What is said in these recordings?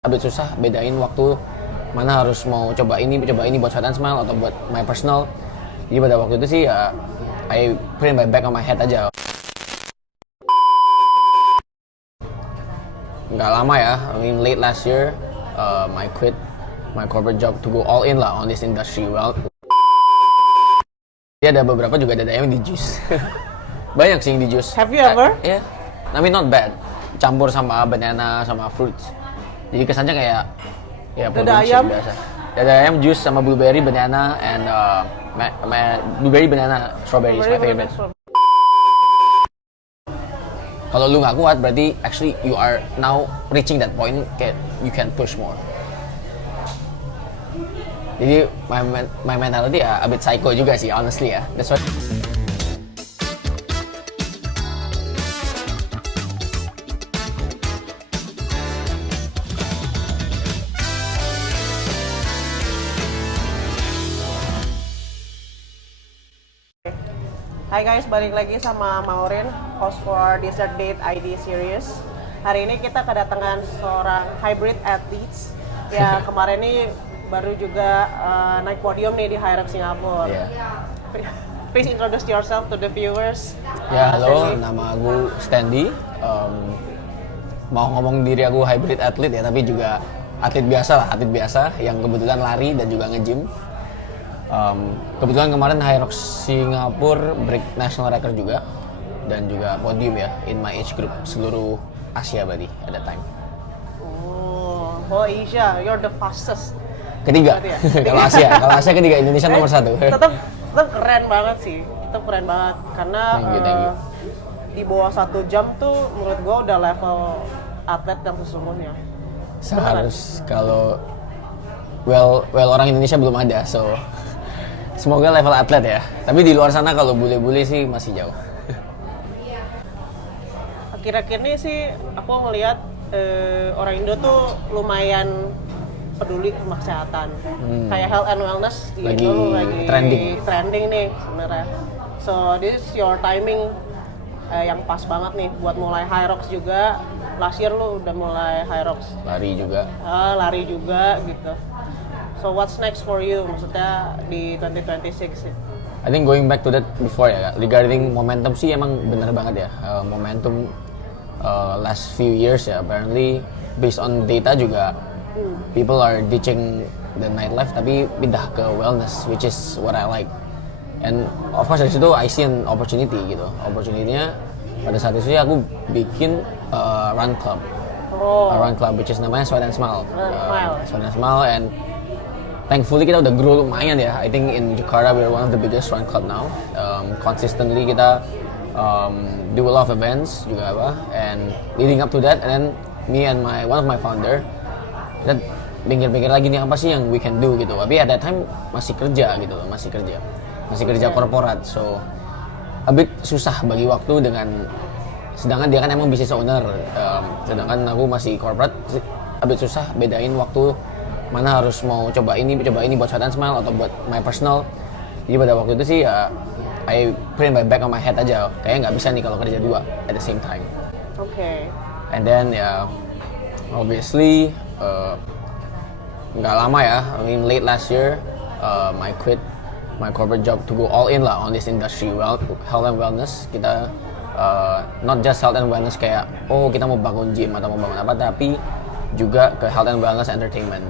Agak susah bedain waktu mana harus mau coba ini buat Sweat and Smile atau buat my personal. Jadi pada waktu itu sih ya I put in my back on my head aja. Nggak lama ya, I mean late last year I quit my corporate job to go all in lah on this industry. Well, dia ada beberapa juga ada yang di juice. Banyak sih yang di juice. Have you ever? Yeah, I mean not bad. Campur sama banana sama fruits. Jadi kesannya kayak ya Dada protein ayam shake biasa. Dada ayam juice sama blueberry banana and blueberry banana strawberry is my favorite. Kalau lu nggak kuat berarti actually you are now reaching that point kayak you can push more. Jadi my mentality ya a bit psycho juga sih honestly ya. That's why. Hai guys, balik lagi sama Maureen, host for Dessert Date ID series. Hari ini kita kedatangan seorang hybrid athletes ya kemarin ini baru juga naik podium nih di Hyrox Singapura. Yeah. Please introduce yourself to the viewers. Ya halo, Sandy. nama aku Standy. Mau ngomong diri aku hybrid athlete ya, tapi juga atlet biasa yang kebetulan lari dan juga nge-gym. Kebetulan kemarin Hyrox Singapura break national record juga dan juga podium ya in my age group seluruh Asia berarti at that time. Oh, Asia, you're the fastest. Ketiga, Ya? kalau Asia ketiga, Indonesia nomor 1. Tetap keren banget sih, tetap keren banget karena Thank you. di bawah 1 jam tuh menurut gua udah level atlet yang sesungguhnya. Seharus kalau well orang Indonesia belum ada, so semoga level atlet ya. Tapi di luar sana kalau bule-bule sih masih jauh. Akhir-akhir ini sih aku ngelihat orang Indo tuh lumayan peduli sama kesehatan. Kayak health and wellness di Lagi Indo lagi trending nih sebenarnya. So this is your timing yang pas banget nih buat mulai Hyrox juga. Last year lu udah mulai Hyrox. Lari juga. Lari juga gitu. So what's next for you maksudnya di 2026? I think going back to that before ya, regarding momentum sih emang bener banget ya. Momentum last few years ya, apparently based on data juga people are ditching the nightlife tapi pindah ke wellness, which is what I like. And of course dari situ I see an opportunity gitu. Opportunity-nya pada saat itu aku bikin run club. A run club which is namanya Sweat and Smile. Sweat and Smile, and thankfully kita udah grow lumayan ya. I think in Jakarta we're one of the biggest run club now. Consistently kita do a lot of events juga apa. And leading up to that, and then me and one of my founder kita pikir-pikir lagi nih apa sih yang we can do gitu. Tapi at that time masih kerja gitu loh, masih kerja korporat. So a bit susah bagi waktu sedangkan dia kan emang business owner, sedangkan aku masih corporate, a bit susah bedain waktu mana harus mau coba ini buat Sweat and Smile atau buat my personal. Jadi pada waktu itu sih ya I put in my back on my head aja, kayaknya nggak bisa nih kalau kerja dua at the same time. Okay. And then ya obviously nggak lama ya, I mean late last year I quit my corporate job to go all in lah on this industry, health and wellness. Kita not just health and wellness kayak kita mau bangun gym atau mau bangun apa, tapi juga ke health and wellness entertainment.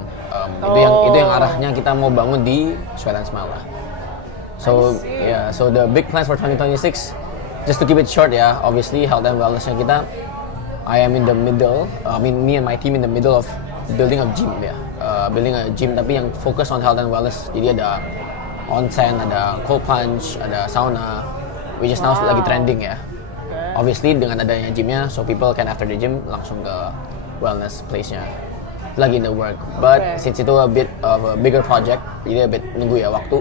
Itu yang arahnya kita mau bangun di Sweat and Smile lah. So so the big plans for 2026, just to keep it short ya, obviously health and wellnessnya kita, I am in the middle, me and my team in the middle of building a gym ya, building a gym tapi yang fokus on health and wellness. Jadi ada onsen, ada cold plunge, ada sauna, which is now lagi trending ya. Obviously dengan adanya gymnya, so people can after the gym langsung ke wellness place-nya. Lagi in the work, but since itu a bit of a bigger project, jadi a bit nunggu ya waktu.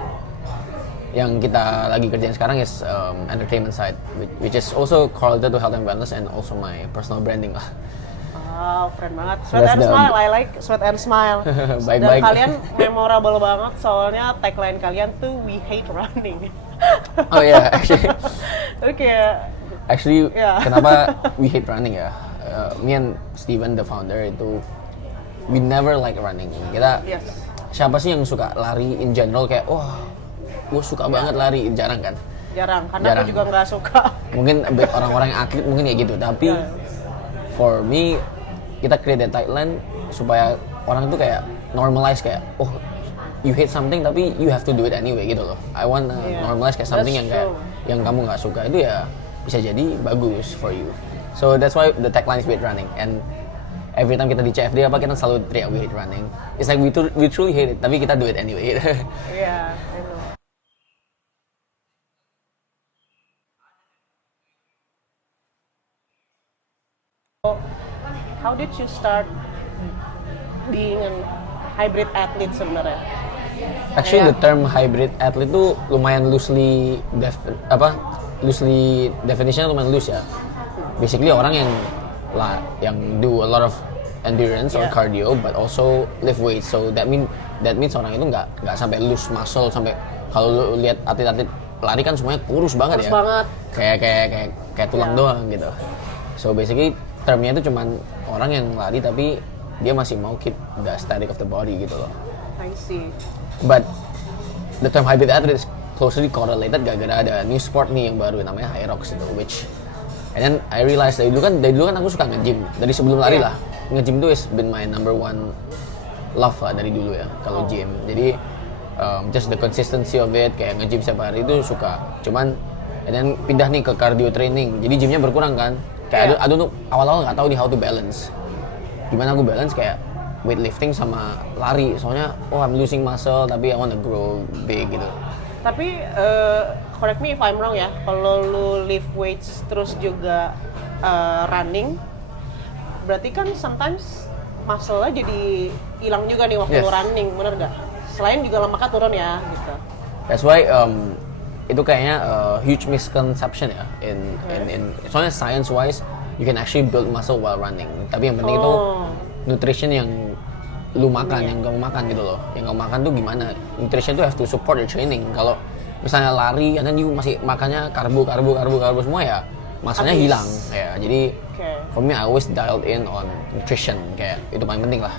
Yang kita lagi kerjain sekarang is entertainment side, which is also correlated to health and wellness and also my personal branding lah. Wow, keren banget. Sweat and Smile, I like Sweat and Smile. Baik-baik. Dan kalian memorable banget soalnya tagline kalian tuh we hate running. Oh yeah, actually. Oke. Kenapa we hate running ya? Me and Steven, the founder itu we never like running. Kita Yes. siapa sih yang suka lari in general kayak wah gue suka banget lari, jarang kan. Jarang, karena Jarang. aku juga nggak suka. Mungkin orang-orang yang atlet mungkin kayak gitu, tapi for me kita create that Thailand supaya orang itu kayak normalize kayak oh you hate something tapi you have to do it anyway gitu loh. I want Yeah. normalize kayak something That's yang kayak true. yang kamu nggak suka itu ya bisa jadi bagus for you. So that's why the tagline is we hate running, and every time kita di CFD apa kita selalu teriak we hate running. It's like we truly hate it tapi kita do it anyway. Iya, I know. So, how did you start being a hybrid athlete sebenarnya? Actually Kayak- the term hybrid athlete tuh lumayan loosely definitionnya lumayan loose ya. Basically orang yang do a lot of endurance or Yeah. cardio but also lift weights. So that means orang itu nggak sampai lose muscle sampai kalau lu lihat atlet-atlet lari kan semuanya kurus banget Kurus ya. banget. Kayak tulang Yeah. doang gitu. So basically termnya itu cuman orang yang lari tapi dia masih mau keep the aesthetic of the body gitu loh. I see. But the term hybrid athlete is closely correlated gara-gara ada new sport nih yang baru namanya Hyrox itu, which and then I realized dari dulu kan aku suka nge-gym dari sebelum lari Yeah. lah. Nge-gym tuh has been my number one love lah dari dulu ya kalau gym. Jadi just the consistency of it kayak nge-gym setiap hari itu suka. Cuman and then pindah nih ke cardio training. Jadi gymnya berkurang kan. Kayak Yeah. aduh tuh awal-awal nggak tahu nih how to balance. Gimana aku balance kayak weightlifting sama lari. Soalnya I'm losing muscle tapi I want to grow big gitu. Tapi correct me if I'm wrong ya, kalau lu lift weights terus juga running, berarti kan sometimes muscle-nya jadi hilang juga nih waktu Yes. lu running, bener nggak? Selain juga lemaknya turun ya, gitu. That's why itu kayaknya huge misconception ya in soalnya science wise you can actually build muscle while running. Tapi yang penting itu nutrition yang lu makan, yang kamu makan gitu loh. Yang kamu makan tuh gimana? Nutrition tuh have to support your training. Kalau misalnya lari, and then you masih makannya karbo semua ya, masanya Habis. hilang. Ya, jadi Okay. for me I always dialed in on nutrition. Kayak itu paling penting lah.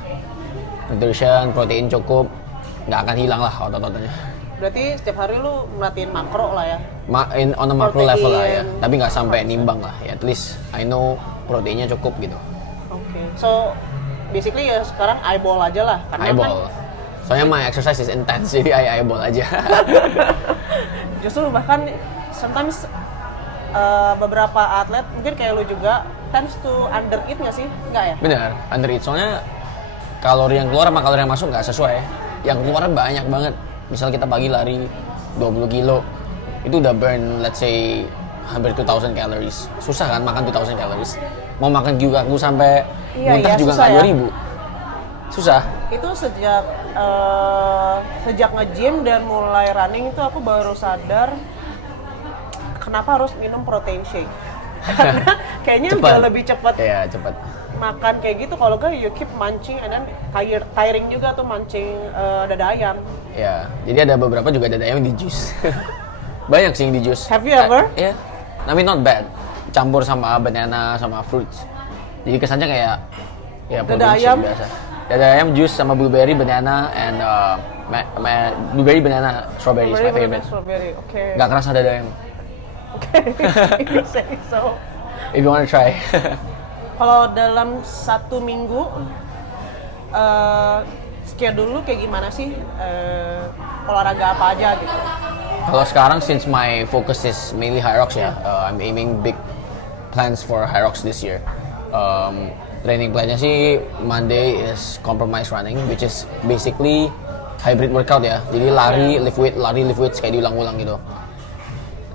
Nutrition, protein cukup, nggak akan hilang lah otot-ototnya. Berarti setiap hari lu merhatiin makro lah ya. On a macro level lah ya, Protein. tapi nggak sampai nimbang lah ya. At least I know proteinnya cukup gitu. Oke. So basically ya sekarang eyeball aja lah. Karena Eyeball. Soalnya my exercise is intense, jadi I eyeball aja. Justru bahkan sometimes beberapa atlet mungkin kayak lu juga tends to undereat nggak sih? Nggak ya? Bener, undereat. Soalnya kalori yang keluar sama kalori yang masuk nggak sesuai. Yang keluar banyak banget. Misal kita pagi lari 20 kilo, itu udah burn let's say hampir 2000 calories. Susah kan makan 2000 calories. Mau makan juga aku sampai muntah juga susah nggak ya. 2000. Susah. Itu sejak nge-gym dan mulai running itu aku baru sadar kenapa harus minum protein shake. Karena kayaknya Cepat. jauh lebih cepat Iya, cepat. makan kayak gitu. Kalau enggak you keep mancing and then tiring juga tuh mancing dada ayam. Ya, jadi ada beberapa juga dada ayam di jus. Banyak sih yang di jus. Have you ever? Iya. I mean not bad. Campur sama banana sama fruits. Jadi kesannya kayak ya Dada protein shake ayam? biasa. Dada ayam jus sama blueberry, banana and blueberry, banana, strawberry is my favorite. Strawberry, oke. Nggak kerasa dada ayam. Oke, if you say so. If you wanna try. Kalau dalam satu minggu, schedule lu kayak gimana sih? Olahraga apa aja gitu? Kalau sekarang since my focus is mainly Hyrox ya, I'm aiming big plans for Hyrox this year. Training plan-nya sih Monday is compromise running, which is basically hybrid workout ya. Jadi lari, lift weight kayak diulang-ulang gitu.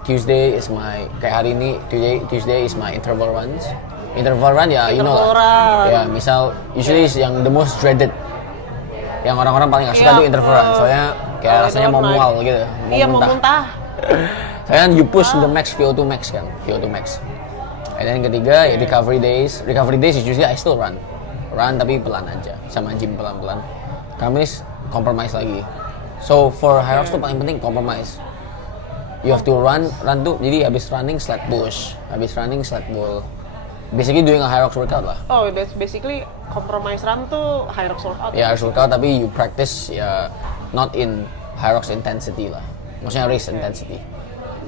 Tuesday is my kayak hari ini Tuesday is my interval runs. Interval run ya you know Interval lah. run. Ya misal usually is yang the most dreaded. Yang orang-orang paling nggak suka Iya, tuh interval run. Soalnya kayak rasanya mau mual gitu. Iya, mau muntah. Soalnya kan you push the max VO2 max kan, VO2 max. And then ketiga ya recovery days. Recovery days is usually I still run tapi pelan aja, sama gym pelan-pelan. Kamis compromise lagi. So for Hyrox tuh paling penting compromise. You have to run tuh jadi habis running sled push, habis running sled pull, basically doing a Hyrox workout lah. Oh, that's basically compromise run tuh Hyrox workout. Ya Hyrox workout tapi you practice ya not in Hyrox intensity lah. Maksudnya race intensity.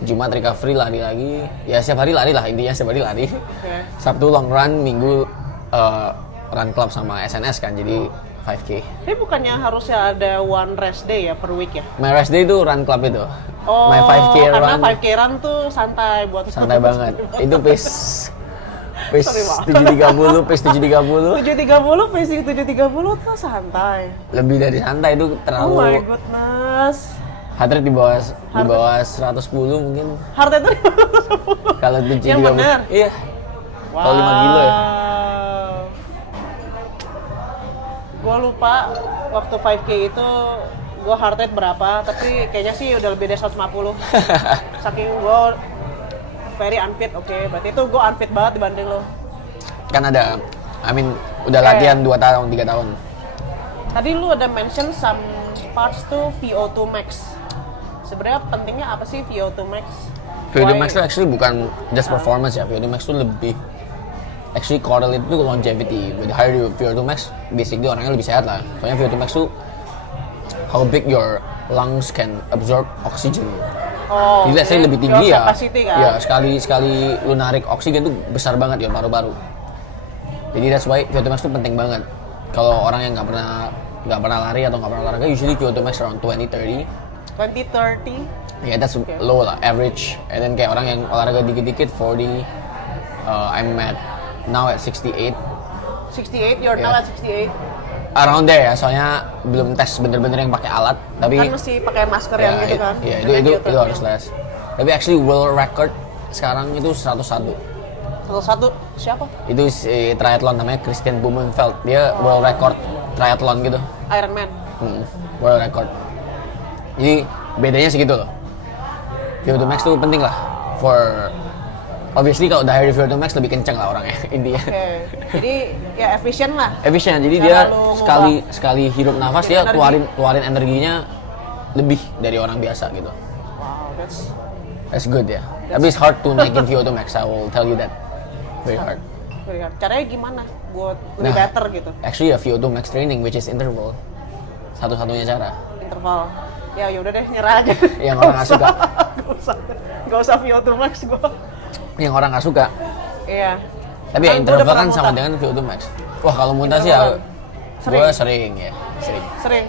Jumat recovery lari lagi. Ya setiap hari lari lah, intinya setiap hari lari. Okay. Sabtu long run, Minggu run club sama SNS kan, jadi 5K. Tapi bukannya harusnya ada one rest day ya per week ya? My rest day itu run club itu. Oh, My 5K karena run. 5K run tuh santai buat Santai banget. Itu pace Sorry, Pak. 730, pace 730. 730, pacing 730 tuh santai. Lebih dari santai itu Oh terlalu. my goodness. Heart rate di bawah 110 mungkin. Heart rate tuh Kalau 730. Yang benar? Iya. Kalau 5 kilo ya. Gue lupa waktu 5K itu gue heart rate berapa, tapi kayaknya sih udah lebih dari 150. Saking gue very unfit, oke. Berarti itu gue unfit banget dibanding lo. Kan ada, udah latihan 2 tahun, 3 tahun. Tadi lu ada mention some parts tuh VO2 max. Sebenarnya pentingnya apa sih VO2 max? VO2 max itu actually bukan just performance ya. VO2 max itu lebih actually correlate to longevity. With higher VO2 max, basically orangnya lebih sehat lah. Soalnya VO2 max itu how big your lungs can absorb oxygen. Oh, jadi let's say lebih tinggi ya. Capacity, kan? Ya, sekali lu narik oksigen tuh besar banget ya paru-paru. Jadi that's why VO2 max itu penting banget. Kalau orang yang nggak pernah lari atau nggak pernah olahraga, usually VO2 max around 20-30. 20-30? Yeah, that's low lah, average. And then kayak orang yang olahraga dikit-dikit 40. I'm now at 68. 68? You're now Yeah. at 68? Around there ya, soalnya belum tes bener-bener yang pakai alat. Tapi Kan mesti pakai masker yang gitu kan? Iya, And then you itu harus les. Tapi actually world record sekarang itu 101. Satu-satu siapa? Itu si triathlon namanya Christian Blumenfeld. Dia world record triathlon gitu. Iron Man. World record. Jadi bedanya segitu loh. VO2 max itu penting lah for obviously kalau udah higher VO2 max lebih kenceng lah orangnya intinya. Oke. Jadi ya efisien lah. Efisien. Jadi Cara dia lu sekali hirup nafas dia energi. keluarin energinya lebih dari orang biasa gitu. Wow, That's good ya. Tapi it's hard to naikin VO2 max, I will tell you that. Very hard. very hard. Caranya gimana buat lebih better gitu? Actually a VO2 max training which is interval. Satu-satunya cara. Interval. Ya yaudah deh, nyerah aja. Yang orang nggak suka. Gak usah VO2 max gua. Yang orang nggak suka. Iya. Tapi ya Kan gua interval udah kan pernah sama muntah. dengan VO2 max. Wah kalau muntah sih Interval. ya, gue sering ya, sering. Sering.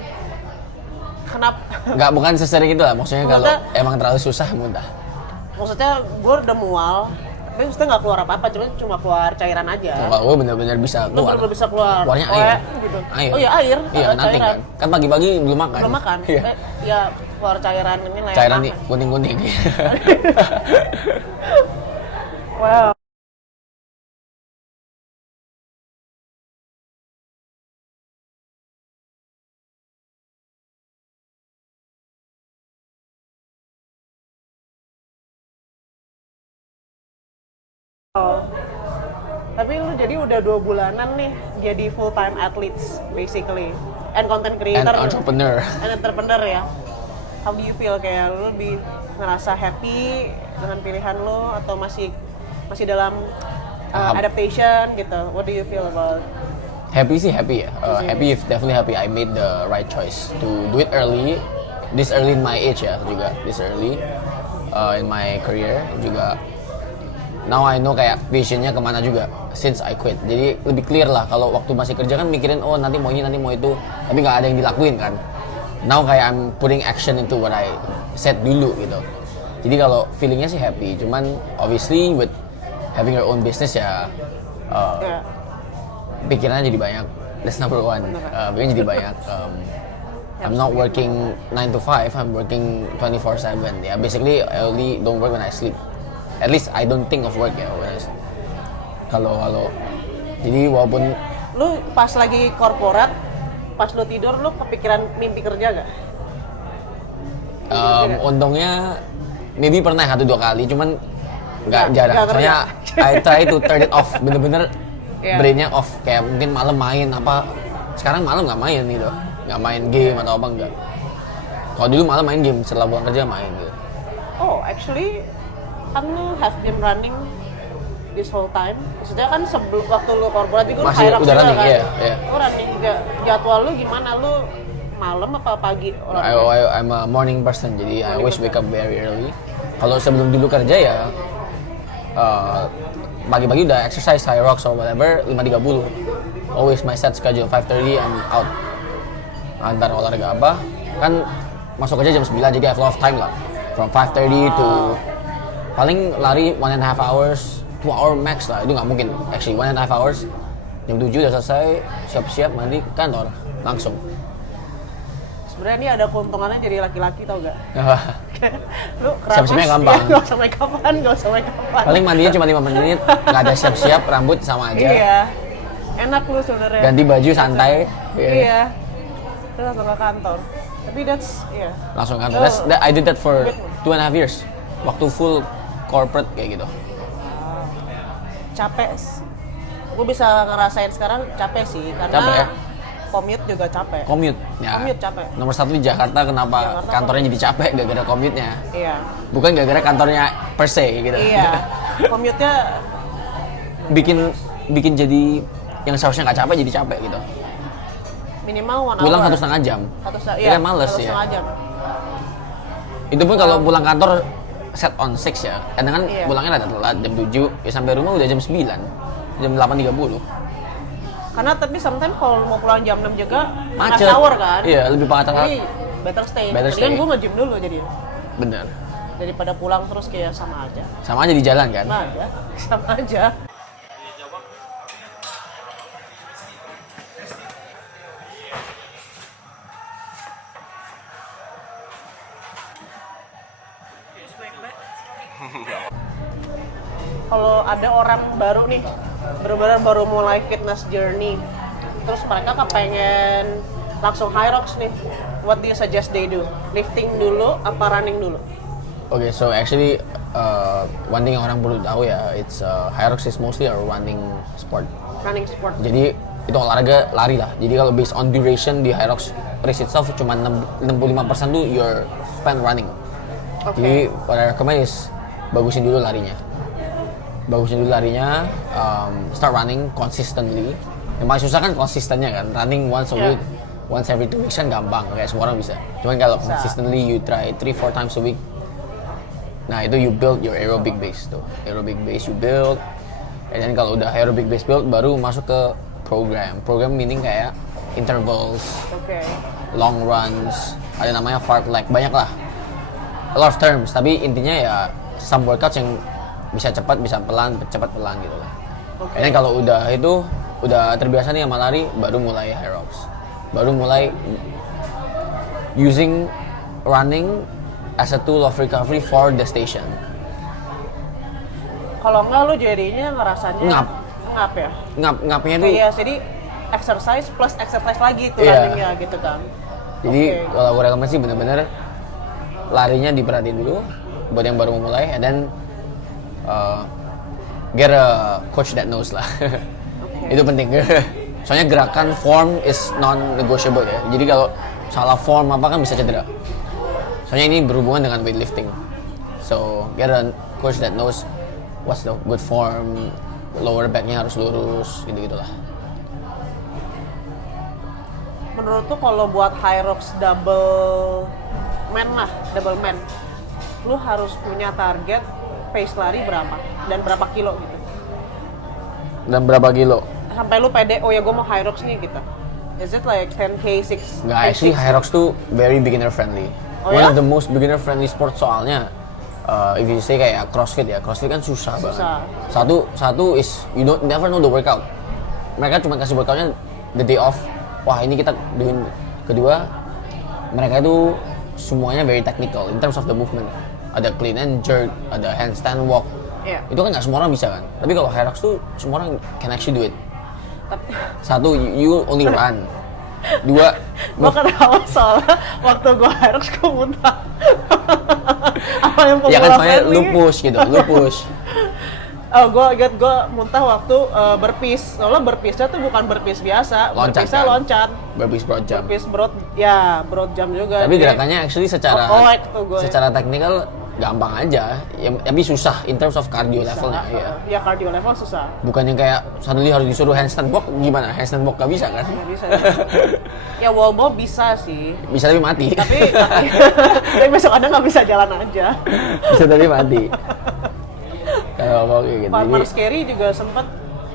Kenapa? Nggak bukan sesering itu lah, maksudnya kalau Maksudnya- emang terlalu susah muntah. Maksudnya gue udah mual, tapi maksudnya nggak keluar apa-apa, cuma keluar cairan aja. Kalau gue bener-bener bisa Lu keluar. bener-bener bisa keluar. Keluarnya Oh, air. ya, gitu. Air. Oh iya air. Iya, nothing cairan. kan. Kan pagi-pagi belum makan. Belum makan. Iya. Ya keluar cairan ini lah. Cairan nih, kuning-kuning. Wow. Oh. Tapi lu jadi udah 2 bulanan nih jadi full time athletes basically and content And creator entrepreneur. and entrepreneur ya. How do you feel, kayak lu lebih ngerasa happy dengan pilihan lu atau masih dalam adaptation gitu? What do you feel about? Happy sih happy ya. Happy, definitely happy. I made the right choice to do it early. This early in my age ya juga. This early in my career juga. Now I know kayak visionnya kemana juga since I quit. Jadi lebih clear lah. Kalau waktu masih kerja kan mikirin oh nanti mau ini nanti mau itu, tapi nggak ada yang dilakuin kan. Now kayak I'm putting action into what I said dulu gitu. Jadi kalau feelingnya sih happy. Cuman obviously with having your own business ya Ya. pikirannya jadi banyak. That's number one. Pikirannya jadi banyak. I'm not working 9 to 5. I'm working 24/7. Ya basically I only don't work when I sleep. At least I don't think of work ya when I sleep. Kalau jadi walaupun Lu pas lagi korporat, pas lu tidur lu kepikiran mimpi kerja gak? untungnya maybe pernah 1-2 kali, cuman nggak Nggak jarang. kerja. Soalnya I try to turn it off, bener-bener Iya. brainnya off. Kayak mungkin malam main apa. Sekarang malam nggak main gitu, nggak main game atau apa enggak. Kalau dulu malam main game, setelah pulang kerja main gitu. Oh, actually kan lu have been running this whole time? Maksudnya kan sebelum waktu lu korporat juga lu Masih Hyrox udah juga running, kan? iya. Lu running juga. Jadwal lu gimana? Lu malam apa pagi? I'm a morning person, jadi I always person. wake up very early. Kalau sebelum dulu kerja ya pagi-pagi udah exercise Hyrox or whatever 5.30. Always my set schedule 5:30 I'm out. Antar olahraga apa? Kan masuk kerja jam 9 jadi I have a lot of time lah. From 5:30 to paling lari 1.5 hours, 2 hour max lah. Itu nggak mungkin. Actually 1.5 hours. Jam 7 udah selesai, siap-siap mandi kantor langsung. Sebenarnya ini ada keuntungannya jadi laki-laki tau gak? Lu Siap-siapnya gampang. Gak usah make upan, gak usah make upan. Paling mandinya cuma 5 menit, nggak ada siap-siap, rambut sama aja. Iya. Enak lu sebenarnya. Ganti baju santai. Iya. Terus langsung ke kantor. Tapi iya. Langsung kantor. I did that for 2.5 years. Waktu full corporate kayak gitu. Capek. Gue bisa ngerasain sekarang capek sih karena Capek ya? commute juga capek. Commute. Ya. Commute capek. Nomor 1 di Jakarta kenapa Jakarta kantornya jadi capek gara-gara commute-nya. Iya. Bukan gara-gara kantornya per se gitu. Iya. Commute-nya bikin jadi yang seharusnya nggak capek jadi capek gitu. minimal 1 hour. Pulang 1,5 jam. Iya, Kan males ya. 1,5 jam. Itu pun kalau pulang kantor set on 6 ya. Kadang kan Iya. pulangnya rada telat jam 7, ya sampai rumah udah jam 9. Jam 8.30. Karena tapi sometimes kalau mau pulang jam 6 juga Macet. rush hour kan. Iya, lebih macet. Jadi better stay. Better Jadi kan stay. gue nge-gym dulu jadi Bener. daripada pulang terus kayak sama aja. Sama aja di jalan kan. Sama aja. Sama aja. Kalau ada orang baru nih, benar-benar baru mulai fitness journey, terus mereka kepengen langsung Hyrox nih, what do you suggest they do? Lifting dulu apa running dulu? Okay, so actually one thing yang orang perlu tahu ya, it's Hyrox is mostly a running sport. Running sport. Jadi itu olahraga lari lah. Jadi kalau based on duration di Hyrox race itself cuma 65% tuh you're spent running. Jadi what I recommend is bagusin dulu larinya. Start running consistently. Yang paling susah kan konsistennya kan. Running once a week, once every 2 weeks kan gampang, kayak semua orang bisa. Cuman kalau consistently you try 3-4 times a week, nah itu you build your aerobic base tuh. Aerobic base you build, and then kalau udah aerobic base build, baru masuk ke program. Program meaning kayak intervals, long runs, ada namanya fartlek, banyak lah. A lot of terms, tapi intinya ya some workouts yang bisa cepat, bisa pelan, cepat pelan gitu lah. Dan kalau udah itu udah terbiasa nih sama lari, baru mulai Hyrox. Baru mulai using running as a tool of recovery for the station. Kalau enggak lu jadinya ngerasanya ngap ya? Ngapnya tuh. Iya, jadi exercise plus exercise lagi tuh Iya. runningnya gitu kan. Jadi kalau gue rekomendasi bener-bener larinya diperhatiin dulu buat yang baru mau mulai, and then get a coach that knows lah. Itu penting. Soalnya gerakan form is non-negotiable ya. Jadi kalau salah form apa kan bisa cedera. Soalnya ini berhubungan dengan weightlifting. So get a coach that knows what's the good form, lower backnya harus lurus, gitu-gitulah. Menurut tuh kalau buat Hyrox double man, lu harus punya target pace lari berapa dan berapa kilo gitu. Dan berapa kilo? Sampai lu pede, oh ya gue mau Hyrox nih gitu. Is it like 10k, 6? Nggak, actually Hyrox tuh very beginner friendly. Oh, One ya? of the most beginner friendly sport soalnya. If you say kayak CrossFit ya, CrossFit kan susah banget. Satu is you don't never know the workout. Mereka cuma kasih workoutnya the day off. Wah ini kita doing. Kedua, mereka itu semuanya very technical in terms of the movement. Ada clean and jerk, ada handstand walk. Iya. Itu kan nggak semua orang bisa kan. Tapi kalau Hyrox tuh semua orang can actually do it. Satu, you only run. Dua, Gue ketawa soalnya waktu gue Hyrox gue muntah. Apa yang ya kan soalnya lu push gitu, lu push. Oh, gue inget gue muntah waktu burpees. Soalnya burpeesnya tuh bukan burpees biasa, Loncat burpeesnya kan? loncat. Burpees broad jump. Burpees broad jump juga. Tapi gerakannya actually secara tuh gue. teknikal gampang aja, ya, tapi susah in terms of cardio levelnya. Ya. Ya cardio level susah. Bukan yang kayak suddenly harus disuruh handstand walk, gimana? Handstand walk gak bisa kan? Nggak bisa. Ya wall ball bisa sih. Bisa tapi mati. Tapi besok ada nggak bisa jalan aja. Bisa tapi mati. Kalau mau kayak gitu. Farmer's carry juga sempet.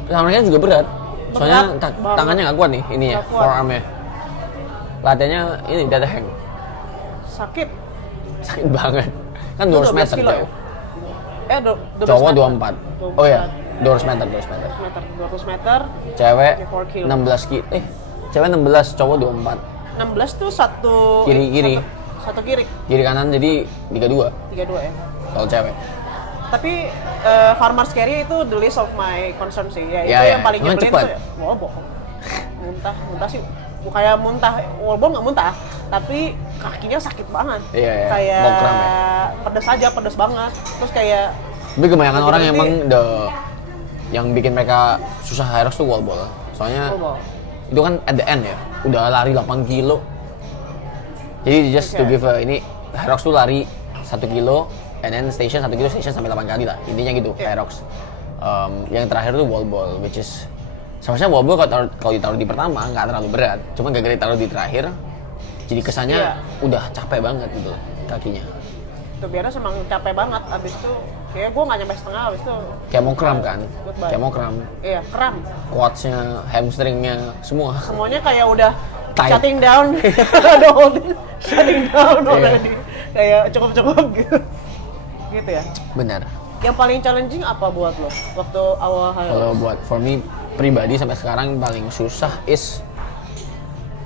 Tangannya juga berat. Soalnya Berat banget. tangannya nggak kuat nih, ini ya, Nggak kuat. forearmnya. Latihannya ini dada hang. Sakit. Sakit banget. Kan Itu 200 meter kilo cewek. ya? Cowok 24. Oh ya, 200 meter, 200 meter. 200 meter. Cewek 4 kilo. 16 kilo. Cewek 16, cowok 24. 16 tuh satu Kiri. Satu kiri. Kiri kanan jadi 32 32 ya. kalau cewek. Tapi farmer's carry itu the least of my concern sih. Ya, Ya, itu ya. yang paling Emang nyebelin cepet. tuh ya. Wah, bohong. Muntah sih. Kayak muntah, walaupun nggak muntah, tapi kakinya sakit banget. Iya, iya. Kayak Mau kram ya? pedes banget. Terus kayak Tapi kebanyakan Berarti orang nanti- emang yang bikin mereka susah Hyrox tuh wall ball. Soalnya wall ball. itu kan at the end ya, udah lari 8 kilo. Jadi just to Oke. give ini Hyrox tuh lari 1 kilo, and then station 1 kilo, station sampai 8 kali lah. Intinya gitu, Iya. Hyrox. Yang terakhir tuh wall ball, which is seharusnya wall ball kalau ditaruh di pertama nggak terlalu berat. Cuma gara-gara ditaruh di terakhir, jadi kesannya Iya. udah capek banget gitu kakinya. Tuh biasanya emang capek banget. Abis itu kayak gue nggak nyampe setengah. Abis itu Kayak mau kram kan? Goodbye. Kayak mau kram. iya kram. Quadsnya, hamstringnya, semua. Semuanya kayak udah Tight. shutting down. The whole thing shutting down Iya. already. Kayak cukup gitu. Gitu ya. Benar. Yang paling challenging apa buat lo waktu awal Kalau Hyrox? buat for me pribadi sampai sekarang paling susah is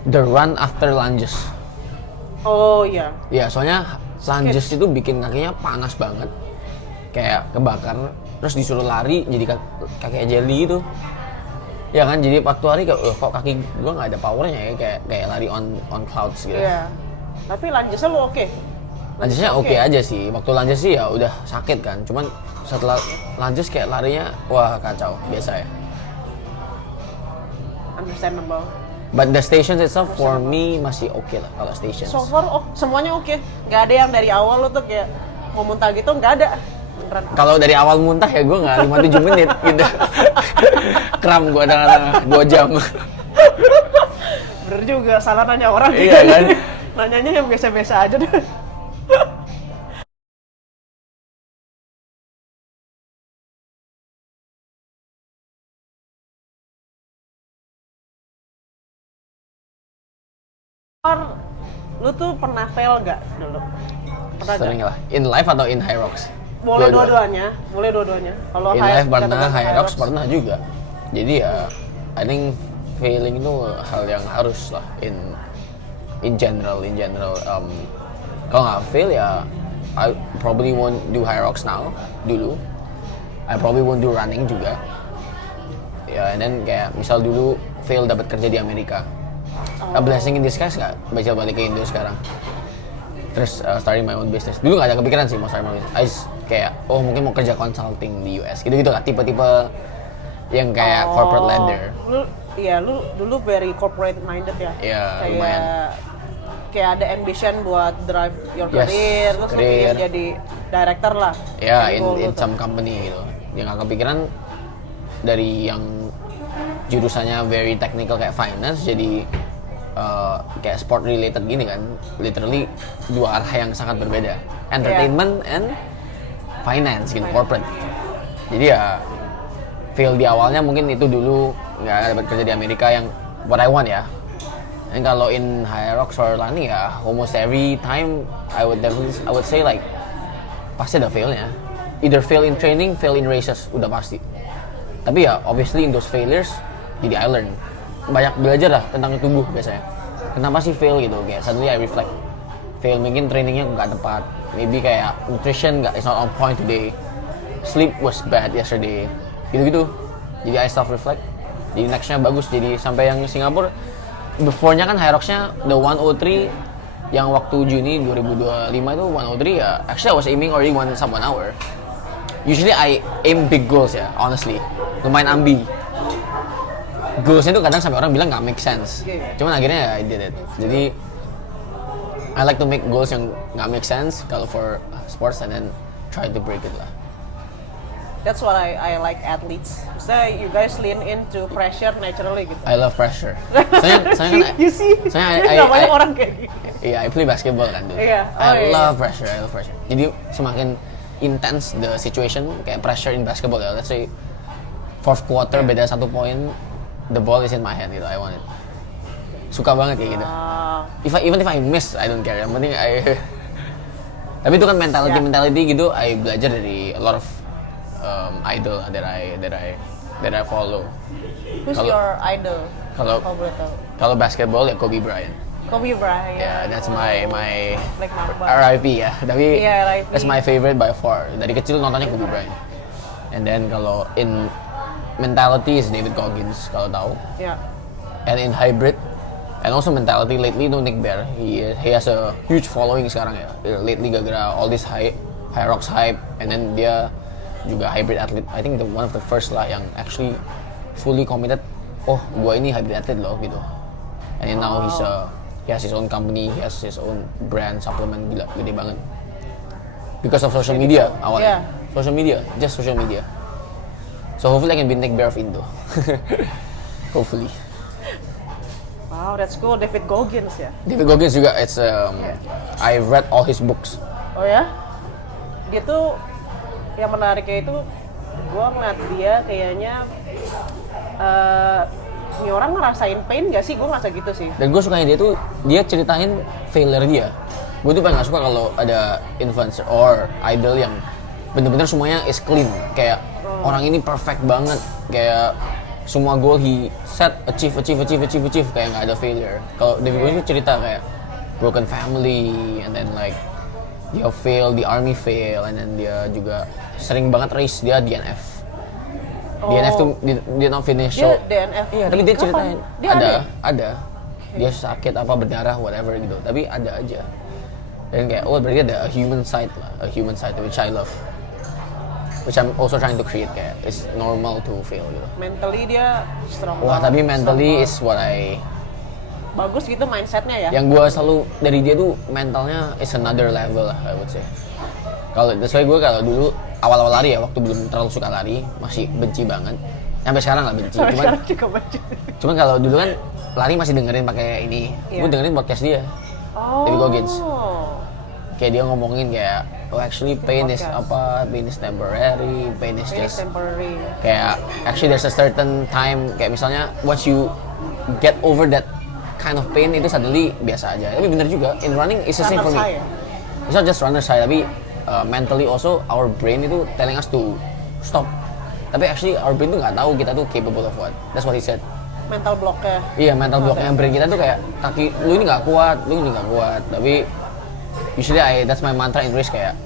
the run after lunges. Oh iya. Ya soalnya lunges itu bikin kakinya panas banget, kayak kebakar. Terus disuruh lari jadi kayak jelly gitu. Ya kan, jadi waktu lari kayak kok kaki gua nggak ada powernya ya, kayak lari on clouds gitu. Iya. Tapi lungesnya lo oke. Lungesnya oke aja sih. Waktu lunges sih ya udah sakit kan. Cuman setelah lunges kayak larinya wah kacau biasa ya. Understandable. But the stations itself for me masih oke lah kalau stations. So far semuanya oke. Nggak ada yang dari awal lo tuh kayak mau muntah gitu, nggak ada. Beneran. Kalau dari awal muntah ya gue nggak 5-7 menit gitu. Kram gue tengah-tengah 2 jam. Bener juga, salah nanya orang. Iya kan? Nanyanya yang biasa-biasa aja deh. Lu tuh pernah fail gak dulu? Pernah Sering gak? lah. In life atau in Hyrox? Boleh Dua-dua. dua-duanya. Kalau In life pernah, Hyrox pernah juga. Jadi ya, I think failing itu hal yang harus lah in general. Kalau nggak fail ya, I probably won't do Hyrox now dulu. I probably won't do running juga. Ya, and then kayak misal dulu fail dapat kerja di Amerika. A blessing in disguise nggak? Baca balik ke Indo sekarang. Terus starting my own business. Dulu nggak ada kepikiran sih mau start my own business. I just kayak, oh mungkin mau kerja consulting di US. Gitu-gitu lah, tipe-tipe yang kayak corporate ladder. Lu dulu very corporate minded ya? Iya, Kayak lumayan. kayak ada ambition buat drive your Yes, career, terus lu career. pengen jadi director lah. Ya, Jadi goal lu in tuh. some company gitu. Yang nggak kepikiran dari yang jurusannya very technical kayak finance jadi kayak sport related gini kan, literally dua arah yang sangat berbeda, entertainment and finance gitu, corporate. Jadi ya fail di awalnya mungkin itu dulu nggak dapat kerja di Amerika yang what I want ya. Dan kalau in Hyrox or running ya almost every time I would say like pasti ada failnya. Either fail in training, fail in races, udah pasti. Tapi ya obviously in those failures jadi I learn. Banyak belajar lah tentang tubuh biasanya. Kenapa sih fail gitu? Kayak suddenly I reflect. Fail mungkin trainingnya nggak tepat. Maybe kayak nutrition it's not on point today. Sleep was bad yesterday. Gitu-gitu. Jadi I self reflect. Jadi nextnya bagus. Jadi sampai yang Singapura, before-nya kan Hyrox-nya the 103 yang waktu Juni 2025 itu 103 ya. Actually I was aiming already 1 hour. Usually I aim big goals ya, honestly. Lumayan ambi. Goalsnya tuh kadang sampai orang bilang nggak make sense. Cuman akhirnya ya I did it. Jadi I like to make goals yang nggak make sense kalau for sports and then try to break it lah. That's what I like athletes. Maksudnya you guys lean into pressure naturally gitu. I love pressure. Soalnya You see? Soalnya Nggak banyak orang kayak gitu. Iya, I play basketball kan dulu. Iya. Oh, I iya. love pressure. Jadi semakin intense the situation, kayak pressure in basketball ya. Let's say fourth quarter beda 1 poin, the ball is in my hand gitu. I want it. Suka banget kayak gitu. Even if I miss, I don't care. Yang penting Tapi itu kan mentality gitu. I belajar dari a lot of idol that I follow. Who's your idol? Kalau boleh tahu. kalau basketball ya Kobe Bryant. Kobe Bryant. Yeah, that's my Black Mamba. RIP ya. Tapi Iya, RIP. that's my favorite by far. Dari kecil nontonnya Kobe Bryant. And then kalau in mentality is David Goggins kalau tahu. Ya. And in hybrid and also mentality lately itu Nick Bare. He has a huge following sekarang ya. Lately gara-gara all this high rocks hype and then dia juga hybrid athlete. I think one of the first lah yang actually fully committed. Oh, gua ini hybrid athlete loh gitu. And then now he has his own company, he has his own brand supplement, gila gede banget. Because of social media awalnya. Yeah. Social media, just social media. So hopefully I can be Nick Bare of Indo. Hopefully. Wow, that's cool. David Goggins ya. David Goggins juga, I read all his books. Oh ya? Dia tuh yang menariknya itu gua ngeliat dia kayaknya ini orang ngerasain pain gak sih? Gue ngerasa gitu sih. Dan gue sukanya dia tuh, dia ceritain failure dia. Gue tuh paling gak suka kalau ada influencer or idol yang bener-bener semuanya is clean. Kayak orang ini perfect banget. Kayak semua goal he set, achieve. Kayak gak ada failure. Kalau David Goggins tuh cerita kayak broken family, and then like dia fail, the army fail, and then dia juga sering banget race, dia DNF. DNF tuh dia not finish. Dia So, DNF? iya, tapi dia ceritain Dia ada. Dia sakit apa berdarah whatever gitu, tapi ada aja. Dan kayak berarti ada a human side which I love, which I'm also trying to create. Kayak it's normal to fail gitu. Mentally dia strong. Wah, tapi mentally is what bagus gitu mindsetnya ya. yang gue selalu dari dia tuh mentalnya is another level lah, I would say. Kalau that's why gue kalau dulu awal-awal lari ya, waktu belum terlalu suka lari, masih benci banget. Sampai sekarang nggak benci. Sekarang juga benci. Cuman kalau dulu kan lari masih dengerin pakai ini. Iya. Gue dengerin podcast dia. David Goggins. Kayak dia ngomongin kayak actually pain is temporary, pain is just temporary. kayak actually there's a certain time, kayak misalnya once you get over that kind of pain itu suddenly biasa aja. Tapi bener juga, in running is the same for me. It's not just runner's high, tapi mentally also our brain itu telling us to stop. Tapi actually our brain tuh nggak tahu kita tuh capable of what. That's what he said. Mental blocknya. Iya, mental blocknya brain kita tuh kayak kaki lu ini nggak kuat. Tapi usually that's my mantra in race, kayak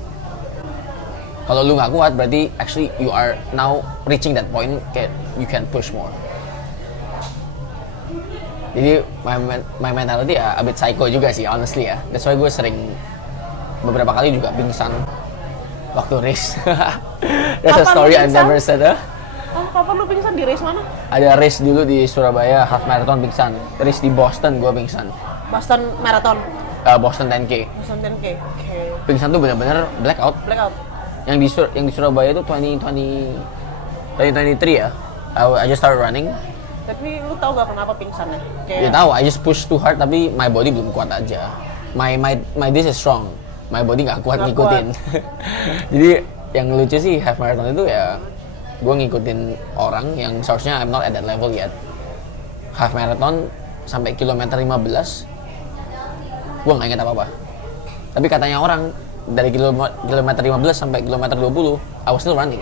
kalau lu nggak kuat berarti actually you are now reaching that point, kayak you can push more. Jadi my mentality ya a bit psycho juga sih, honestly ya. That's why gue sering beberapa kali juga pingsan waktu race. That's a story I've never said. Oh, kapan lu pingsan di race mana? Ada race dulu di Surabaya, half marathon pingsan. Race di Boston gue pingsan. Boston Marathon. Boston 10K. Boston 10K. Oke. Pingsan tuh benar-benar blackout. Yang di Surabaya itu 2023 ya. I just started running. Tapi lu tahu gak kenapa pingsannya? Ya tahu, I just push too hard tapi my body belum kuat aja. My this is strong. My body nggak kuat ngikutin. Jadi yang lucu sih half marathon itu ya gue ngikutin orang yang seharusnya I'm not at that level yet. Half marathon sampai kilometer 15 gue nggak ingat apa-apa. Tapi katanya orang dari kilometer 15 sampai kilometer 20 I was still running.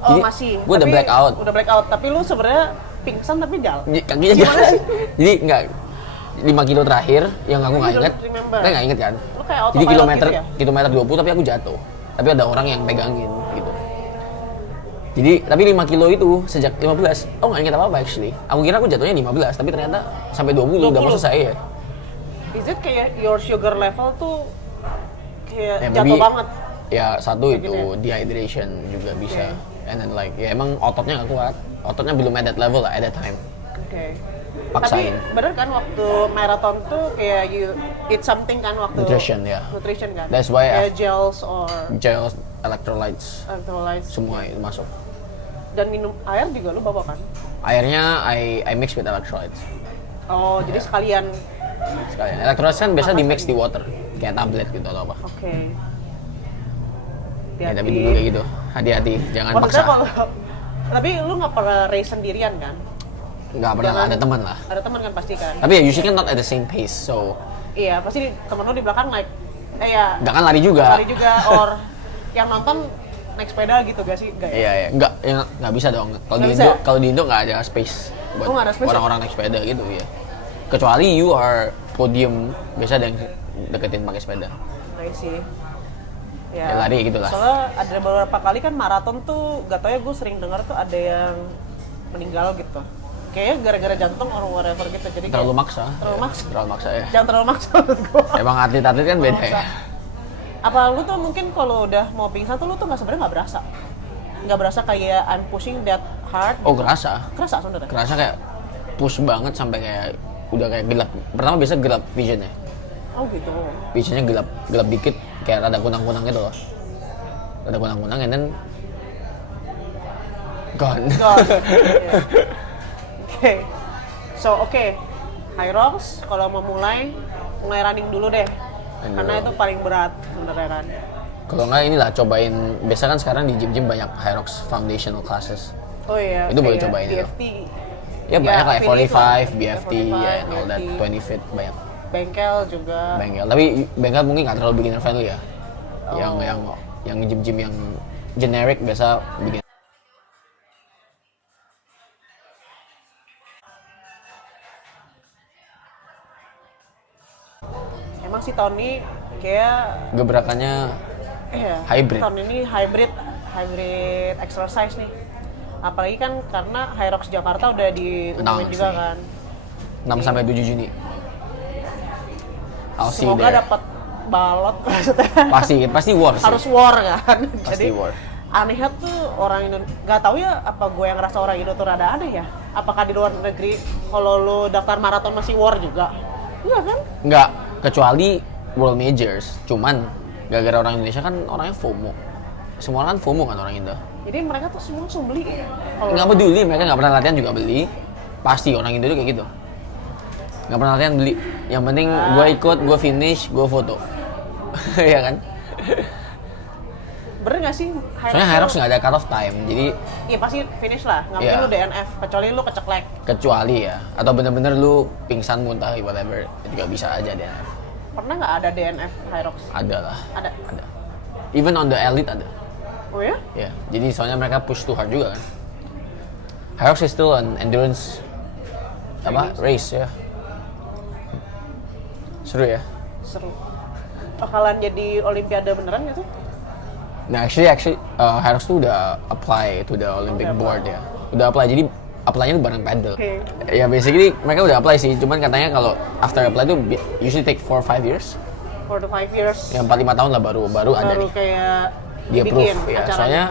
Oh, Jadi, masih. Gue udah blackout. Udah blackout, tapi lu sebenarnya pingsan tapi jalan. Kakinya jalan. Jadi enggak 5 kilo terakhir yang aku nggak inget. Saya nggak inget kan. Jadi kilometer 20 tapi aku jatuh. Tapi ada orang yang pegangin gitu. Jadi tapi 5 kilo itu sejak 15, nggak inget apa-apa actually. Aku kira aku jatuhnya 15, tapi ternyata sampai 20 udah mau selesai ya. Is it kayak your sugar level tuh kayak Ya, jatuh banget? Ya satu kayak itu dehydration juga bisa. And then like ya emang ototnya nggak kuat. Ototnya belum at that level lah at that time. Oke. paksain. Tapi bener kan waktu marathon tuh kayak you eat something kan waktu Nutrition, ya. Nutrition kan. That's why kayak gels or Gels, electrolytes, electrolytes. semua itu masuk. Dan minum air juga lu bawa kan? Airnya I mix with electrolytes. Oh, jadi sekalian. Sekalian. Electrolytes kan biasa di mix di water, kayak tablet gitu atau apa. Oke. Ya, tapi dulu kayak gitu. Hati-hati, jangan Maksudnya paksa. kalau tapi lu nggak pernah race sendirian kan? Nggak pernah, Jangan- ada teman lah. Ada teman kan pasti kan? Tapi ya usually kan not at the same pace, so Iya, pasti temen lu di belakang naik. Ya. nggak kan lari juga. Lari juga, or yang nonton naik sepeda gitu gak sih? Nggak ya? Iya, iya. Nggak bisa dong. Kalau Nggak di bisa? Indo, kalau di Indo nggak ada space buat Oh, nggak ada space ya? orang-orang naik sepeda gitu ya. Kecuali you are podium, biasa ada yang deketin pakai sepeda. Naik sih. Ya, lari gitu lah. Soalnya ada beberapa kali kan maraton tuh, gak tau ya gue sering dengar tuh ada yang meninggal gitu. Kayaknya gara-gara jantung or whatever gitu. Jadi Terlalu kayak, maksa. Terlalu Ya, maksa. Terlalu maksa ya. Jangan terlalu maksa menurut gue. Emang atlet-atlet kan beda ya. Apa lu tuh mungkin kalau udah mau pingsan tuh lu tuh sebenarnya nggak berasa? Nggak berasa kayak I'm pushing that hard? Oh, kerasa. Kerasa sebenarnya? Kerasa kayak push banget sampai kayak udah kayak gelap. Pertama biasa gelap visionnya. Oh gitu. Visionnya gelap dikit, kayak rada kunang-kunang gitu loh. Rada kunang-kunang and then gone. God. Yeah. Oke. So oke. Hyrox kalau mau mulai running dulu deh. Running Karena dulu. itu paling berat sebenarnya kan. Kalau nggak inilah cobain, biasa kan sekarang di gym-gym banyak Hyrox foundational classes. Oh iya. Itu boleh kayak cobain itu. BFT. Ya banyak lah, affiliate 45, lah. BFT, 45, ya and all that, BFT. 20 fit banyak. Bengkel juga. Bengkel, tapi bengkel mungkin nggak terlalu beginner friendly ya. Oh. Yang gym-gym yang generic biasa bikin. Emang sih tahun ini kayak Gebrakannya Hybrid. Tahun ini hybrid exercise nih. Apalagi kan karena Hyrox Jakarta udah diumumin Announce juga nih. kan. 6 sampai 7 Juni. I'll see you Semoga there. dapat balot maksudnya. Pasti war sih. Harus war kan. Pasti war. Anehnya tuh orang Indonesia, nggak tahu ya apa gue yang ngerasa orang Indo tuh rada aneh ya. Apakah di luar negeri kalau lo daftar maraton masih war juga? Iya kan? Nggak, kecuali world majors. Cuman gara-gara orang Indonesia kan orangnya FOMO. Semua orang kan FOMO kan orang Indo. Jadi mereka tuh semua langsung beli. Kalau Nggak peduli, mereka nggak pernah latihan juga beli. Pasti orang Indo tuh kayak gitu. Nggak pernah latihan beli. Yang penting gue ikut, gue finish, gue foto. Iya kan? bener nggak sih? Soalnya Hyrox nggak ada cut off time, jadi Iya pasti finish lah, nggak Iya. mungkin lu DNF, kecuali lu keceklek. kecuali ya, atau bener-bener lu pingsan muntah, whatever, itu juga bisa aja deh. Pernah nggak ada DNF Hyrox? Ada lah, Ada. ada. Even on the elite ada. Oh ya? Ya, jadi soalnya mereka push too hard juga kan. Hyrox is still an endurance race ya. Seru ya. Seru. Bakalan jadi Olimpiade beneran nggak sih? Nah, actually, Hyrox tuh udah apply to the Olympic Udah board ya. Udah apply, jadi apply-nya tuh bareng paddle. Oke. Ya basically mereka udah apply sih, cuman katanya kalau after apply tuh usually take 4-5 years. 4 to 5 years. Ya 4-5 tahun lah baru ada Baru nih. kayak Dia dibikin approve ya. acaranya. Soalnya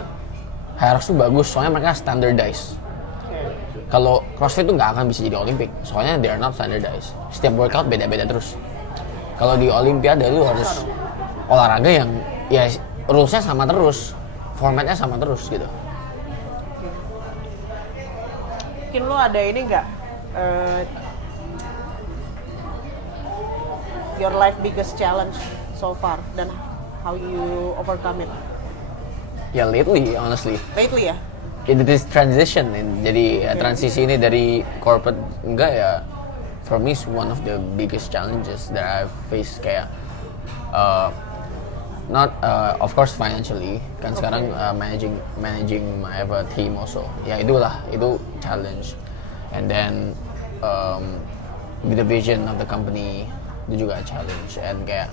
Hyrox tuh bagus, soalnya mereka standardized. Oke. Kalau CrossFit tuh nggak akan bisa jadi Olimpik, soalnya they are not standardized. Setiap workout beda-beda terus. Kalau di Olimpiade lu harus olahraga yang ya rules-nya sama terus, formatnya sama terus gitu. Mungkin lu ada ini nggak? Your life biggest challenge so far dan how you overcome it Ya lately, honestly, lately ya? it is transition. Jadi ya, transisi ini dari corporate enggak ya, for me is one of the biggest challenges that I've faced kayak not of course financially kan sekarang managing I have a team also ya itu challenge, and then with the vision of the company itu juga challenge, and kayak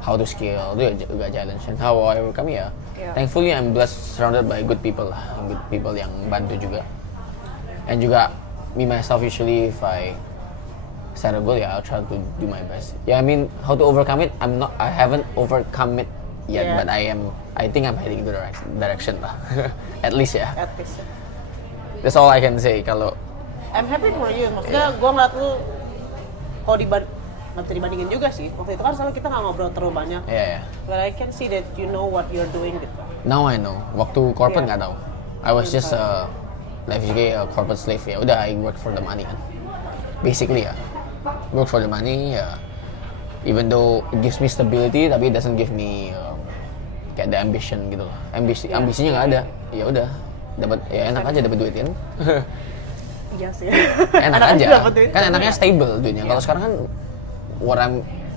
how to scale itu juga challenge, and how I overcome ya. Yeah. Thankfully I'm blessed surrounded by good people lah, good people yang bantu juga, and juga me myself usually if I set a goal, I'll try to do my best. Yeah, I mean, how to overcome it, I haven't overcome it yet, Yeah. but I think I'm heading in the direction lah. At least ya. At least ya. That's all I can say. Kalau I'm happy for you. Maksudnya gue ngeliat lu kalau nggak bisa dibandingin juga sih. Waktu itu kan soalnya kita nggak ngobrol terlalu banyak. Yeah, yeah. But I can see that you know what you're doing gitu. Now I know. Waktu corporate Yeah. nggak tahu. I was just basically a corporate slave ya. Udah, I work for the money kan. Basically ya. Work for the money ya. Even though it gives me stability, tapi it doesn't give me kayak the ambition gitu loh. Ambisinya nggak ada. Ya udah, dapat ya enak aja dapat duit kan. Iya sih. Enak aja. Dapet duit. Kan enaknya stable duitnya. Kalau sekarang kan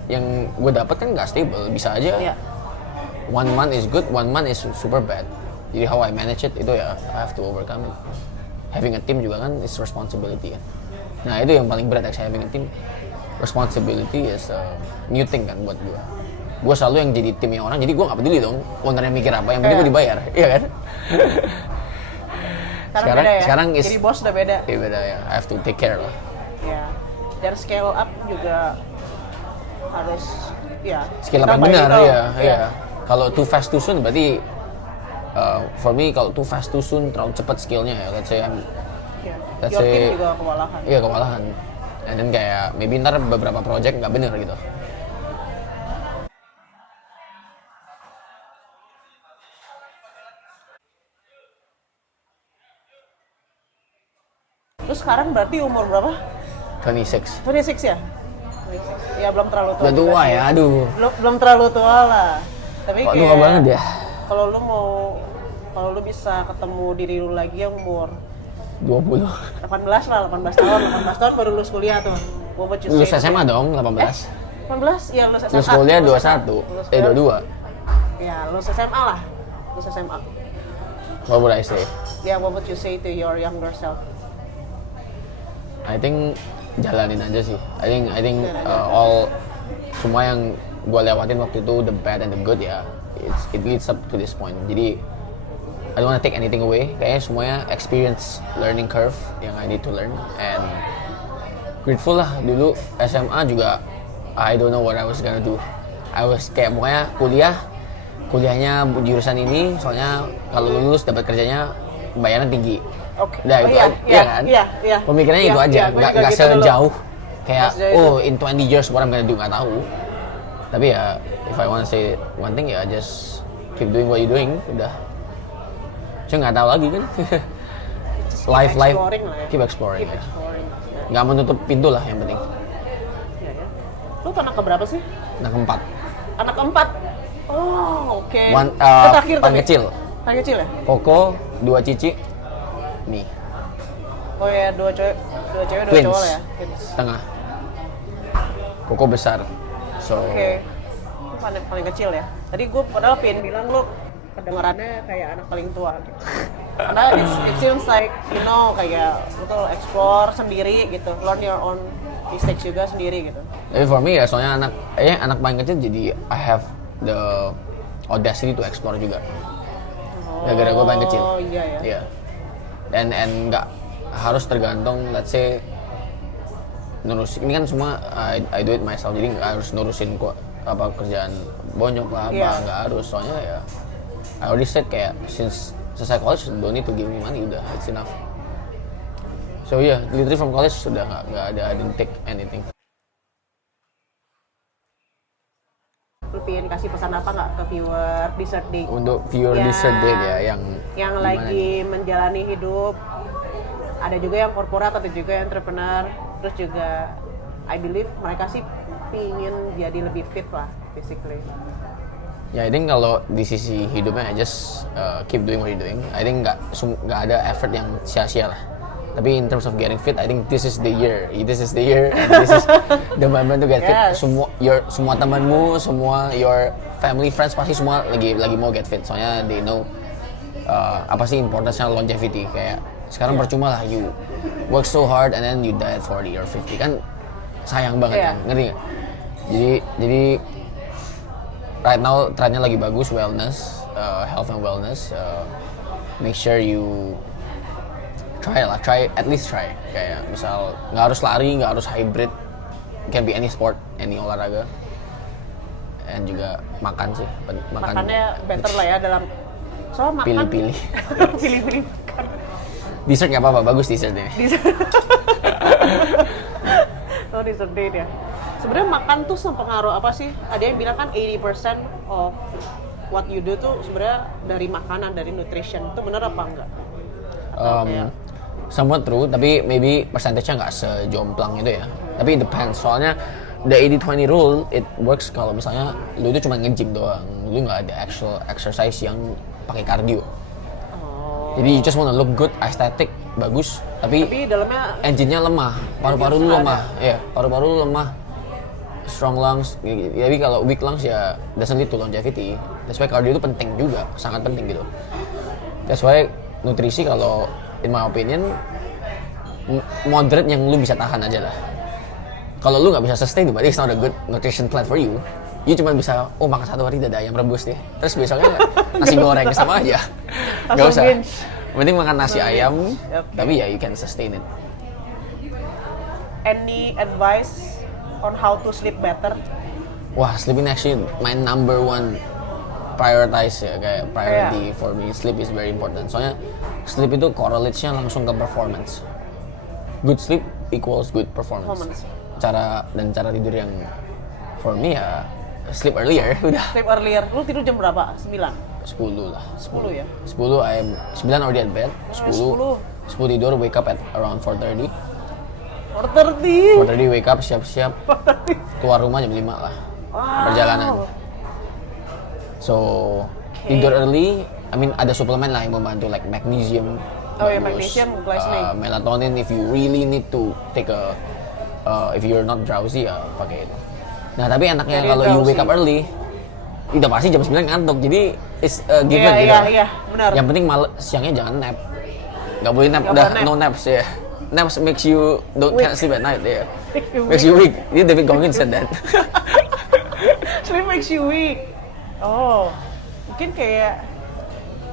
yang gue dapat kan nggak stable. Bisa aja. Iya. One month is good, one month is super bad. Jadi how I manage it itu ya I have to overcome it. Having a team juga kan is responsibility kan. Nah itu yang paling berat actually, having a team. Responsibility is a new thing kan buat gue. Gue selalu yang jadi timnya orang, jadi gue nggak peduli dong ownernya mikir apa, yang penting gue dibayar, iya kan? Sekarang beda ya? Sekarang jadi bos udah beda. Iya beda ya, I have to take care lah. Ya. Dan scale up juga harus ya. Skill apa yang tambah benar gitu. ya, iya. Kalau too fast too soon berarti for me kalau too fast too soon terlalu cepat skillnya ya. Let's say Ya. let's Your say team juga kewalahan. iya kewalahan. And then kayak maybe ntar beberapa project nggak bener gitu. Terus sekarang berarti umur berapa? 26. 26 ya? 26. Ya belum terlalu tua. Udah juga tua sih. ya, aduh. Belum terlalu tua lah. Tapi Kok kayak tua banget ya? Kalau lu bisa ketemu diri lu lagi yang umur 20. 18 lah, 18 tahun baru lulus kuliah tuh. What would you Lulus say? SMA dong, 18. 18? Ya lulus SMA. Lulus kuliah Lulus 21. lulus 22. Ya, lulus SMA lah. Lulus SMA. What would I say? Ya, what would you say to your younger self? I think jalanin aja sih. I think all semua yang gue lewatin waktu itu, the bad and the good ya, it leads up to this point. Jadi I don't wanna take anything away. Kayaknya semuanya experience, learning curve yang I need to learn, and grateful lah. Dulu SMA juga I don't know what I was gonna do. I was kayak pokoknya kuliahnya jurusan ini, soalnya kalau lulus dapat kerjanya bayaran tinggi. Oke. Udah itu aja, iya kan? Iya. Pemikirannya itu aja, nggak gitu sejauh kayak Nggak sejauh in 20 years what I'm gonna do, nggak tahu. Tapi ya if I wanna say one thing ya just keep doing what you doing, udah. Cuma nggak tahu lagi kan. life exploring lah ya. keep exploring ya. Exploring. Ya. Nggak menutup pintu lah yang penting. Ya. Lu anak keberapa sih? Nah keempat, Anak keempat. Oh, oke. Terakhir paling tapi. kecil, Paling kecil ya? Koko, 2 cici, nih Oh ya, dua cewek, dua twins, cowok lah ya. Twins. tengah. Koko besar, so Oke. Lu paling kecil ya. Tadi gue padahal pengen bilang lu kedengarannya kayak anak paling tua gitu. Karena it seems like kayak lu tuh explore sendiri gitu, learn your own mistakes juga sendiri gitu. Tapi for me ya soalnya anak paling kecil, jadi I have the audacity to explore juga. Gara-gara gue paling kecil. Oh iya ya. Iya. And nggak harus tergantung, let's say ini kan semua I do it myself, jadi nggak harus nurusin kerjaan bonyok lah apa, nggak harus. Soalnya ya I already said kayak since selesai college don't need to give me money, udah it's enough. So yeah, literally from college sudah nggak ada, I didn't take anything. Lu pengen kasih pesan apa nggak ke viewer Dessert Date? Untuk viewer Dessert Date ya yang lagi menjalani hidup, ada juga yang korporat, ada juga yang entrepreneur, terus juga I believe mereka sih pingin jadi lebih fit lah basically. Ya, I think kalau di sisi hidupnya I just keep doing what you're doing. I think nggak ada effort yang sia-sia lah. Tapi in terms of getting fit, I think this is the year. This is the year, and this is the moment to get fit. Yes. Semua temanmu, semua your family, friends pasti semua lagi mau get fit. Soalnya they know apa sih importance-nya longevity. Kayak sekarang percuma lah you work so hard and then you die at 40 or 50, kan sayang banget kan, ngerti nggak? Jadi right now trennya lagi bagus, wellness, health and wellness. Make sure you at least try. Kayak misal nggak harus lari, nggak harus hybrid, can be any sport, any olahraga. And juga makan sih, Makannya better lah ya dalam soal makan. Pilih-pilih. Pilih-pilih makan. Dessert nggak apa-apa, bagus dessertnya. Oh, dessert date ya. Sebenarnya makan tuh sepengaruh apa sih? Ada yang bilang kan 80% of what you do tuh sebenarnya dari makanan, dari nutrition. Itu benar apa enggak? Atau kayak Somewhat true, tapi maybe percentage-nya nggak sejomplang itu ya. Tapi it depends, soalnya the 80-20 rule, it works kalau misalnya lu itu cuma nge-gym doang. Lu nggak ada actual exercise yang pakai cardio. Jadi you just wanna look good, aesthetic, bagus, tapi dalamnya engine-nya lemah, paru-paru lu lemah, ya, paru-paru lu lemah, strong lungs. Jadi kalau weak lungs ya doesn't lead to longevity. That's why cardio itu penting juga, sangat penting gitu. That's why nutrisi kalau in my opinion moderate yang lu bisa tahan aja lah. Kalau lu nggak bisa sustain, berarti it's not a good nutrition plan for you. You cuma bisa, makan satu hari dada ayam rebus deh. Terus besoknya nasi goreng sama aja. Gak usah. Mending makan nasi ayam, tapi ya you can sustain it. Any advice on how to sleep better? Wah, sleep ini actually my number one prioritize ya, kayak priority for me. Sleep is very important. Soalnya sleep itu correlates-nya langsung ke performance. Good sleep equals good performance. Cara tidur yang for me ya sleep earlier udah. Sleep earlier. Lu tidur jam berapa? 9? 10 lah. 10 ya? 10 9 already at bed. 10 tidur, wake up at around 4:30. 4:30 wake up, siap-siap. Keluar rumah jam 5 lah. Perjalanan. So, tidur early, I mean ada suplemen lah yang membantu like magnesium. Magnesium, glycinate. Melatonin if you really need to take if you're not drowsy ya pakai itu. Nah, tapi enaknya kalau you wake up early, udah pasti jam 9 ngantuk. Jadi it's given gitu. Iya, benar. Yang penting siangnya jangan nap. Nggak boleh nap, no naps ya. Naps makes you can't sleep at night ya. Makes you weak. Ini David Goggins said that. Sleep makes you weak. Oh, mungkin kayak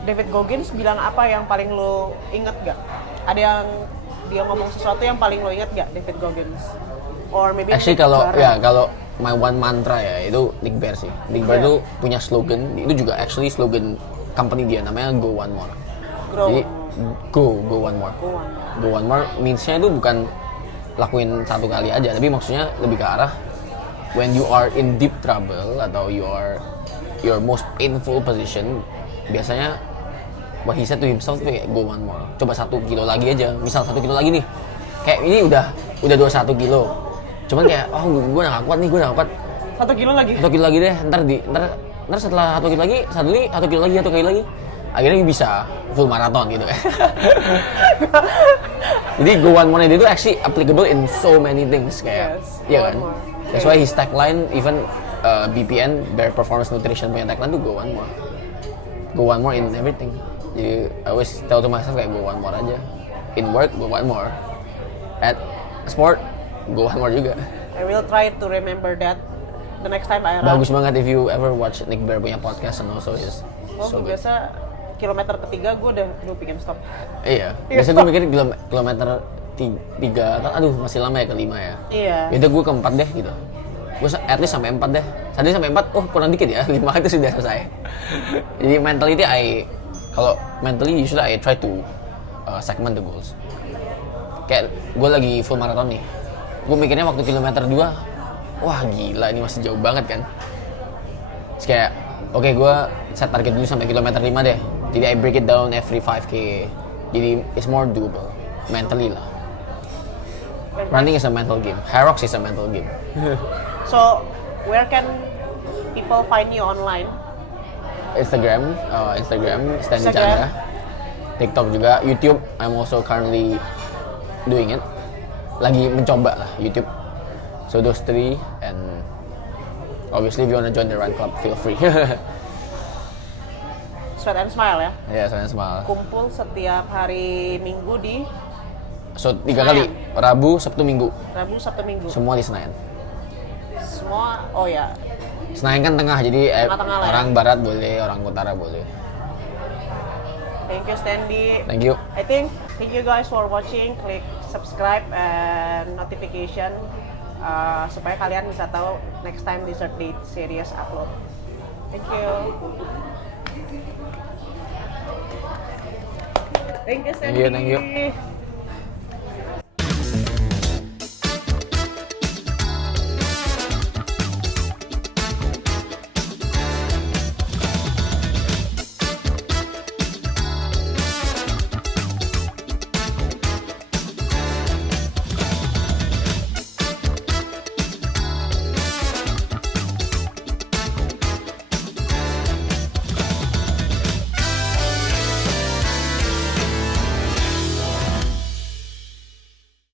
David Goggins bilang apa yang paling lo inget gak? Ada yang dia ngomong sesuatu yang paling lo inget gak, David Goggins? Or maybe actually kalau my one mantra ya itu Nick Bare sih. Nick Bare tuh punya slogan, itu juga actually slogan company dia, namanya Go One More. Jadi go one more. Go one more means-nya itu bukan lakuin satu kali aja, tapi maksudnya lebih ke arah when you are in deep trouble atau you are your most painful position, biasanya what he said to himself tuh kayak go one more. Coba 1 kilo lagi aja. Misal 1 kilo lagi nih. Kayak ini udah 21 kilo. Cuman kayak gue udah gak kuat nih, gue udah gak kuat. 1 kilo lagi. 1 kilo lagi deh. Ntar setelah 1 kilo lagi, 1 kilo lagi. Akhirnya bisa full marathon gitu kan. Jadi go one more itu actually applicable in so many things kayak. Iya kan? That's why his tagline even BPN, Bare Performance Nutrition punya tagline tuh go one more. Go one more in everything. Jadi I always tell to myself kayak go one more aja. In work, go one more. At sport, go one more juga. I will try to remember that the next time I run. Bagus banget if you ever watch Nick Bare punya podcast and also his so good. Biasa kilometer ketiga gue udah pengen stop. Iya. Biasa gue mikir kilometer 3 kan masih lama ya ke 5 ya. Iya. Itu gue ke 4 deh gitu. Gue at least sampai 4 deh. Tadi sampai 4, kurang dikit ya. 5 itu sudah selesai. Jadi mentally usually I try to segment the goals. Kayak gue lagi full marathon nih. Gue mikirnya waktu kilometer 2, wah gila ini masih jauh banget kan. Terus kayak, oke, gue set target dulu sampai kilometer 5 deh. Jadi I break it down every 5K. Jadi it's more doable. Mentally lah. Running is a mental game. Hyrox is a mental game. So, where can people find you online? Instagram Stanley Chandra. TikTok juga, YouTube. I'm also currently doing it. Lagi mencoba lah YouTube. So those 3 and obviously if you wanna join the Run Club, feel free. Sweat and Smile ya? Iya, Sweat and Smile. Kumpul setiap hari Minggu di? So 3 kali, Rabu, Sabtu, Minggu. Semua di Senayan. Semua, oh ya. Senayan kan tengah, jadi orang barat boleh, orang utara boleh. Thank you, Stanley. Thank you. Thank you guys for watching. Klik subscribe and notification supaya kalian bisa tahu next time Dessert Date series upload. Thank you. Thank you, Sandy. Thank you.